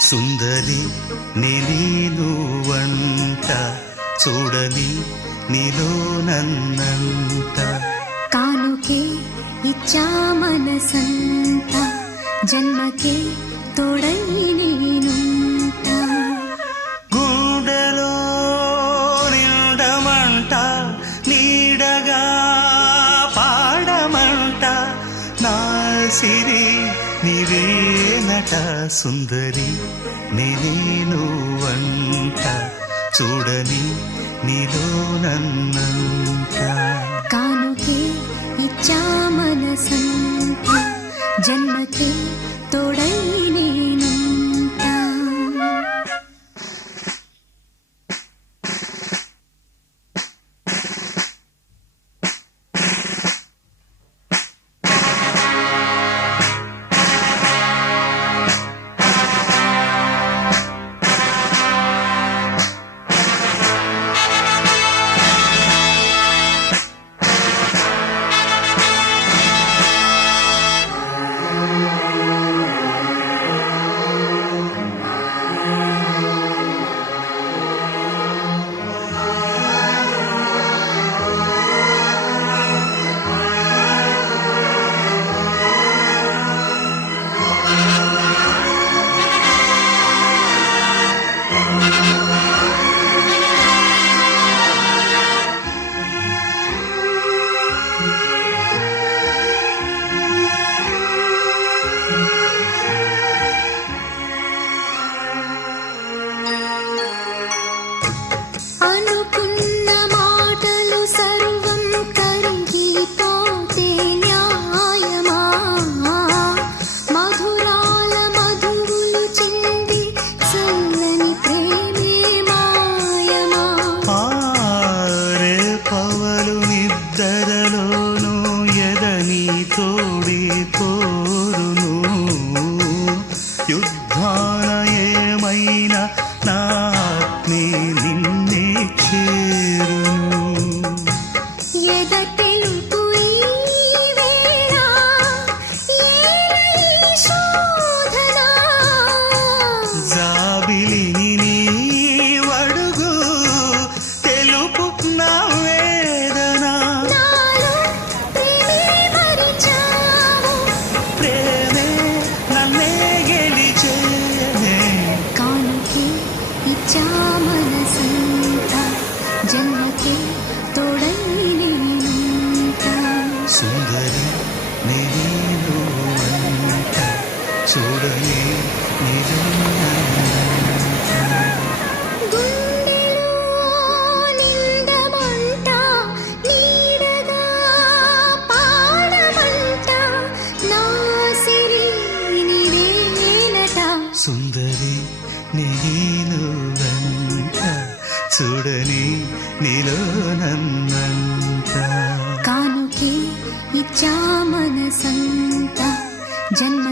సుందరి నీను వంట చూడని నీలో నన్నంట కానుకే ఇచ్చా మనసంత జన్మకే తోడై నేనుంటా గుండెలో నిండమంట నీడగా పాడమంట నా సిరి నీవేనట సుందరి నేను వంట చూడని నీలో నన్నంట కానుకే ఇచ్చా మనసంత జన్మకే తోడై నేనుంటా అనుకున్న మాటలు సర్వం కరిగిపోతే న్యాయమా మధురాల మధువులు చింది చల్లని ప్రేమే మాయమా ఆరే పవలు నిద్దరలోను ఎదని తోడి కోరును యుద్ధాన ఏమైనా నా ఆత్మే నిన్నే చేరును ఎద తెలుపు ఈ వేళ ఏల ఈ శోధన జాబిలిని నీవడుగు తెలుపు నా వేదన నాలో ప్రేమే మరిచావు ప్రేమే నన్నే గెలిచేనే కానుకే ఇచ్చా మనసంత జన్మకే తోడై నేనుంటా సుందరి నేను వంట చూడని నీలో గుండెలో నిండమంట నీడగా పాడమంట నా సిరి నీవేనట సుందరి నేను వంట చూడని నీలో నన్నంట కానుకే ఇచ్చా మనసంత జన్మ